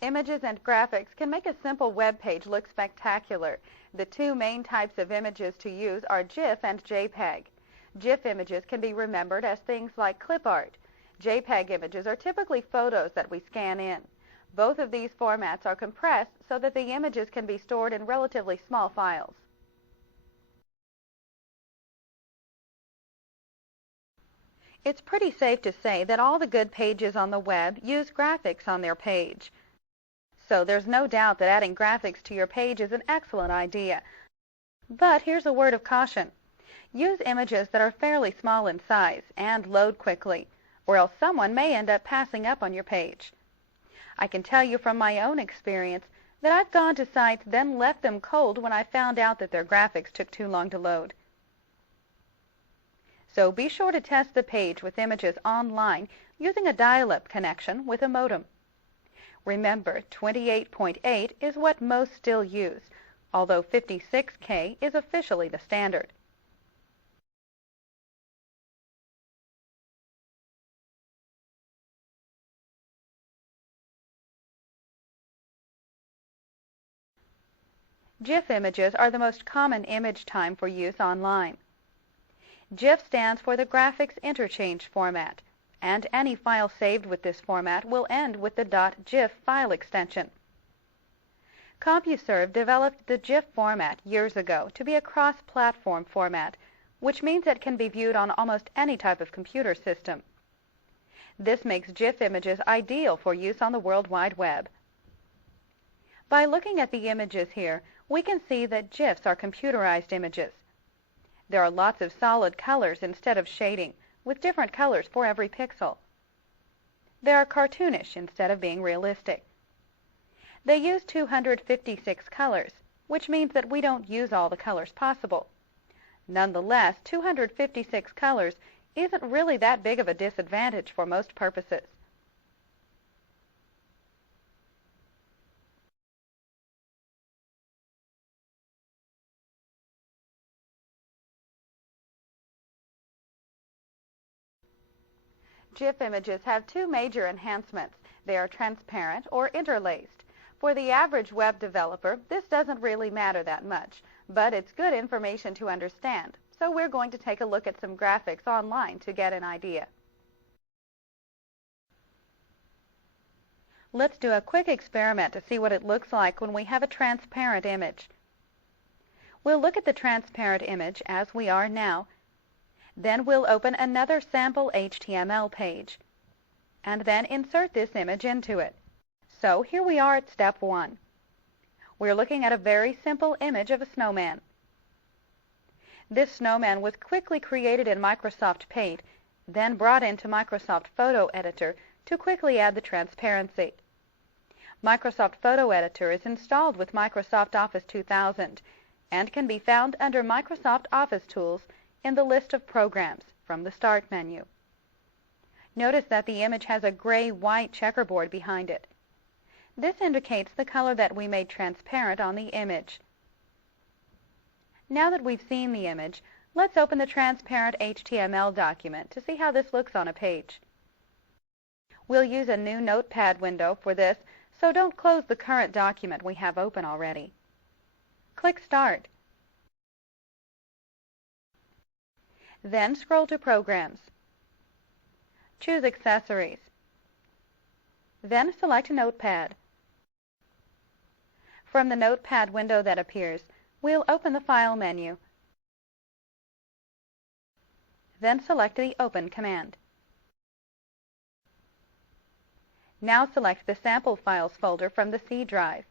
Images and graphics can make a simple web page look spectacular. The two main types of images to use are GIF and JPEG. GIF images can be remembered as things like clip art. JPEG images are typically photos that we scan in. Both of these formats are compressed so that the images can be stored in relatively small files. It's pretty safe to say that all the good pages on the web use graphics on their page. So there's no doubt that adding graphics to your page is an excellent idea. But here's a word of caution. Use images that are fairly small in size and load quickly, or else someone may end up passing up on your page. I can tell you from my own experience that I've gone to sites then left them cold when I found out that their graphics took too long to load. So be sure to test the page with images online using a dial-up connection with a modem. Remember, 28.8 is what most still use, although 56K is officially the standard. GIF images are the most common image time for use online. GIF stands for the Graphics Interchange format, and any file saved with this format will end with the .gif file extension. CompuServe developed the GIF format years ago to be a cross-platform format, which means it can be viewed on almost any type of computer system. This makes GIF images ideal for use on the World Wide Web. By looking at the images here, we can see that GIFs are computerized images. There are lots of solid colors instead of shading, with different colors for every pixel. They are cartoonish instead of being realistic. They use 256 colors, which means that we don't use all the colors possible. Nonetheless, 256 colors isn't really that big of a disadvantage for most purposes. GIF images have two major enhancements. They are transparent or interlaced. For the average web developer, this doesn't really matter that much, but it's good information to understand, so we're going to take a look at some graphics online to get an idea. Let's do a quick experiment to see what it looks like when we have a transparent image. We'll look at the transparent image as we are now. Then we'll open another sample HTML page, and then insert this image into it. So here we are at step 1. We're looking at a very simple image of a snowman. This snowman was quickly created in Microsoft Paint, then brought into Microsoft Photo Editor to quickly add the transparency. Microsoft Photo Editor is installed with Microsoft Office 2000 and can be found under Microsoft Office Tools in the list of programs from the Start menu. Notice that the image has a gray-white checkerboard behind it. This indicates the color that we made transparent on the image. Now that we've seen the image, let's open the transparent HTML document to see how this looks on a page. We'll use a new notepad window for this, so don't close the current document we have open already. Click Start. Then scroll to Programs. Choose Accessories. Then select Notepad. From the Notepad window that appears, we'll open the File menu. Then select the Open command. Now select the Sample Files folder from the C drive.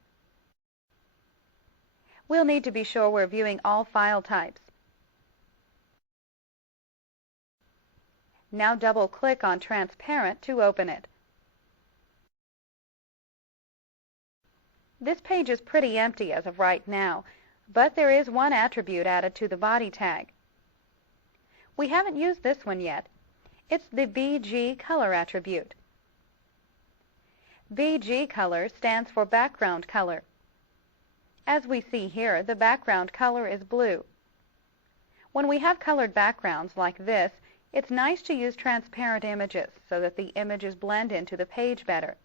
We'll need to be sure we're viewing all file types. Now double-click on Transparent to open it. This page is pretty empty as of right now, but there is one attribute added to the body tag. We haven't used this one yet. It's the BG color attribute. BG color stands for background color. As we see here, the background color is blue. When we have colored backgrounds like this, it's nice to use transparent images so that the images blend into the page better.